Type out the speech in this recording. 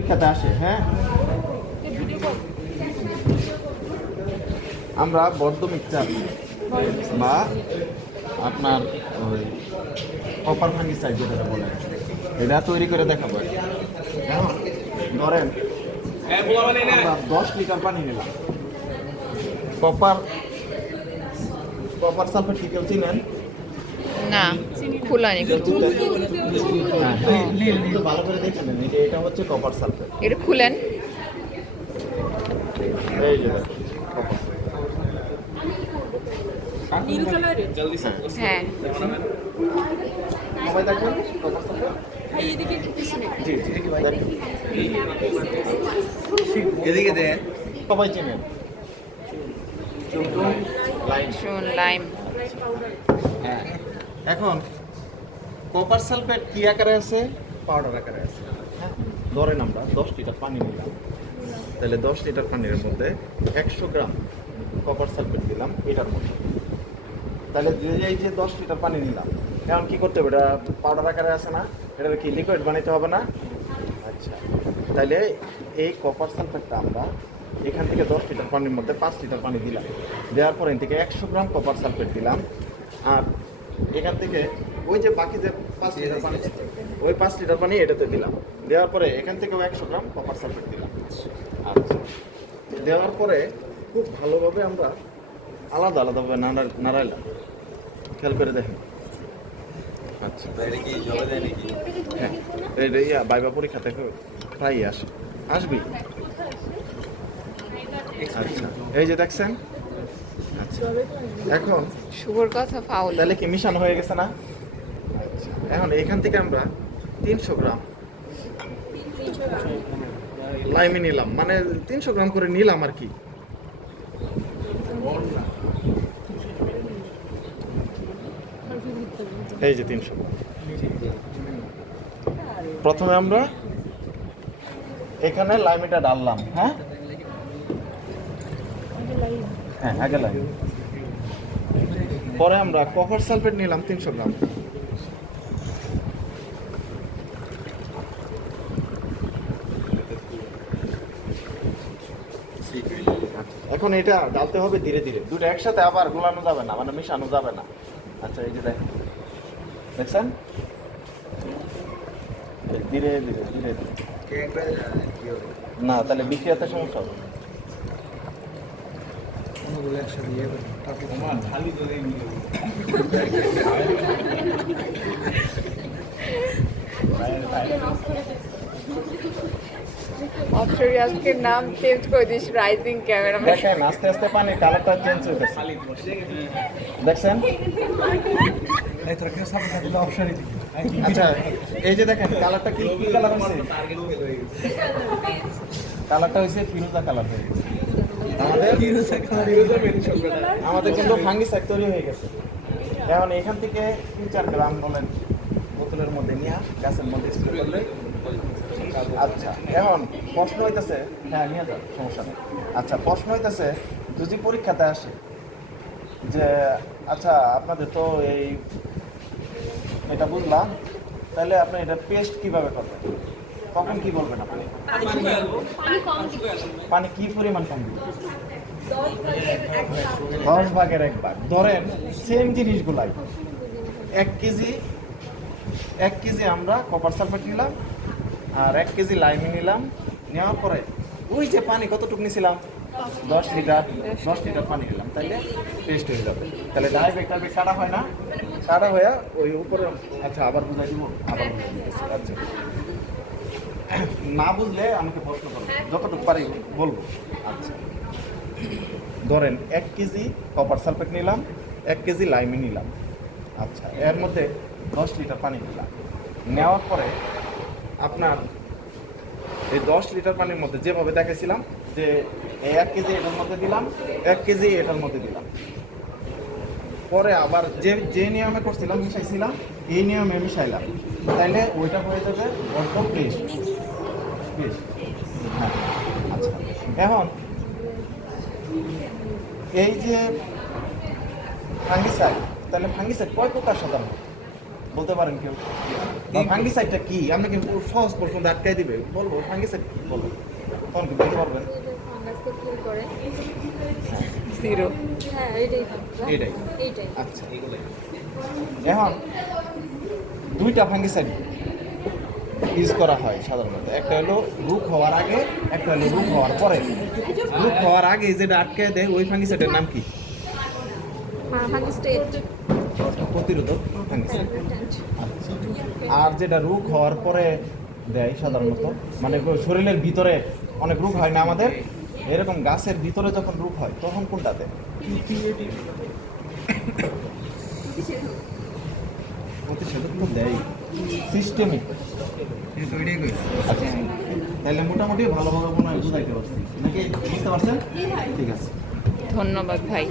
পরীক্ষাতে আসে। হ্যাঁ, আমরা বদ্ধ মিক্সচার বা আপনার ওই কপার ফাঙ্গিসাইড যেটা বলে এটা তৈরি করে দেখাবো। এখন ধরেন আমরা 10 লিটার পানি নিলাম। কপার কপার সালফেট কি কেউ চিনেন? না, খোলানি কিন্তু। ভালো করে দেখে নেন, এটা হচ্ছে কপার সালফেট। এটা খুলেন। এই যে কপার নীল কালারের হ্যাঁ, সবাই দেখবেন কপার সালফেট। ভাই এদিকে পিছনে জি জি দেখেন। এদিকে দেন। সবাই চেনেন লাইন। শুন লাইম। হ্যাঁ, এখন কপার সালফেট কি আকারে আছে? পাউডার আকারে আছে। হ্যাঁ, ধরেন আমরা 10 লিটার পানি নিলাম, তাহলে 10 লিটার পানির মধ্যে 100 গ্রাম কপার সালফেট দিলাম এটার মধ্যে। তাহলে এই যে 10 লিটার পানি নিলাম, এখন কি করতে হবে? এটা পাউডার আকারে আছে না, এটা কি লিকুইড বানাইতে হবে না? আচ্ছা, তাহলে এই কপার সালফেটটা আমরা এখান থেকে 10 লিটার পানির মধ্যে 5 লিটার পানি দিলাম। দেওয়ার পরে থেকে 100 গ্রাম কপার সালফেট দিলাম, আর এখান থেকে ওই যে বাকি যে 5 লিটার পানি ছিল, ওই 5 লিটার পানি এটাতে দিলাম। দেওয়ার পরে এখান থেকেও 100 গ্রাম কপার সালফেট দিলাম। আচ্ছা, দেওয়ার পরে খুব ভালোভাবে আমরা আলাদা আলাদাভাবে নাড়াইলাম। খেয়াল করে দেখেন। আচ্ছা, বাইরে কি জলে দেয় নাকি? হ্যাঁ, এই বাইবা পরীক্ষা থেকে প্রায়ই আসবি। আচ্ছা, এই যে দেখছেন। আচ্ছা, এখন শুভর কথা ফাউল। তাহলে কি মিশানো হয়ে গেছে না? আচ্ছা, এখন এখান থেকে আমরা 300 গ্রাম লাইমি নিলাম, মানে 300 গ্রাম করে নিলাম আর কি। এই যে 300 গ্রাম। প্রথমে আমরা এখানে লাইমিটা ডাললাম। হ্যাঁ হ্যাঁ, আগে লাইম। পরে আমরা কপার সালফেট নিলাম 300 গ্রাম। এখন এটা ডালতে হবে ধীরে ধীরে, দুটো একসাথে আবার গোলানো যাবে না, মানে মিশানো যাবে না। আচ্ছা, এই যে দেখছেন, ধীরে ধীরে ধীরে ধীরে। না, তাহলে বিক্রিয়াতে সমস্যা হবে। অপসরি আজকে নাম চেঞ্জ করে দিস, রাইজিং ক্যামেরাম্যান। দেখেন আস্তে আস্তে পানির কালারটা চেঞ্জ হইতেছে, দেখছেন? আচ্ছা, এই যে দেখেন কালারটা কি কি কালার হয়েছে? কালারটা হয়েছে ফিরোজা কালার হয়ে গেছে। আমাদের কিন্তু ফাঙ্গিসাইড তৈরি হয়ে গেছে। এখন এখান থেকে 3-4 গ্রাম বলেন বোতলের মধ্যে নিয়ে গাছের মধ্যে স্প্রে করলে। আচ্ছা, এখন প্রশ্ন হইতেছে, হ্যাঁ নিয়ে যাও, সমস্যা নেই। আচ্ছা, প্রশ্ন হইতেছে যদি পরীক্ষাতে আসে যে আচ্ছা আপনাদের তো এটা বুঝলাম, তাহলে আপনি এটা পেস্ট কিভাবে করবেন, তখন কি বলবেন আপনি? পানি কি পরিমাণ কম দিবেন? 10 ভাগের 1 ভাগ। ধরেন সেম জিনিসগুলাই 1 কেজি আমরা কপার সালফেট নিলাম, আর 1 কেজি লাইমি নিলাম। নেওয়ার পরে ওই যে পানি কতটুকু নিয়েছিলাম, 10 লিটার পানি নিলাম, তাহলে পেস্ট হয়ে যাবে। তাহলে ডাইরেক্ট কাটা হয় না, কাটা হয়ে ওই উপরে। আচ্ছা, আবার বুঝাই দিব, আবার বুঝাই দিতেছি। আচ্ছা, না বুঝলে আমাকে প্রশ্ন করবেন, যতটুকু পারি বলবো। আচ্ছা, ধরেন 1 কেজি কপার সালফেট নিলাম, 1 কেজি লাইমি নিলাম। আচ্ছা, এর মধ্যে 10 লিটার পানি নিলাম। নেওয়ার পরে আপনার এই 10 লিটার পানির মধ্যে যেভাবে দেখেছিলাম যে 1 কেজি এটার মধ্যে দিলাম, 1 কেজি এটার মধ্যে দিলাম। পরে আবার যে নিয়মে করছিলাম মিশাইছিলাম, এই নিয়মে মিশাইলাম, তাইলে ওইটা হয়ে যাবে অল্প পেস্ট। হ্যাঁ, আচ্ছা, এখন এই যে ফাঙ্গিসাইড, তাহলে ফাঙ্গিসাইড কয় প্রকার সাধারণ? বলতে পারেন কেউ? ফাঙ্গিসাইডটা কি? আপনাকে সহজ প্রশ্ন আটকাই দিবে, বলবো ফাঙ্গিসাইড কি বলবো, তখন কি বলতে পারবেন? ফাঙ্গাসকে কিল করে। জিরো। হ্যাঁ, এটাই এটাই। এইটাই। আচ্ছা, এখন দুইটা ফাঙ্গিসাইড ইউজ করা হয় সাধারণত, একটা হলো রোগ হওয়ার আগে, একটা হলো রোগ হওয়ার পরে। রোগ হওয়ার আগে যেটা আটকে দেয় ওই ফাঙ্গিসাইডের নাম কি? ফাঙ্গিস্টেট। প্রতিরোধক ফাঙ্গিসাইড। আচ্ছা, আর যেটা রোগ হওয়ার পরে দেয় সাধারণত, মানে শরীরের ভিতরে অনেক রোগ হয় না আমাদের, এরকম গাছের ভিতরে যখন রোগ হয় তখন কোনটাতে? প্রতিষেধক তো দেয় সিস্টেমিক। আচ্ছা, তাহলে মোটামুটি ভালোভাবে মনে হয় বুঝাইতে পারছি নাকি? বুঝতে পারছেন? ঠিক আছে। ধন্যবাদ ভাই।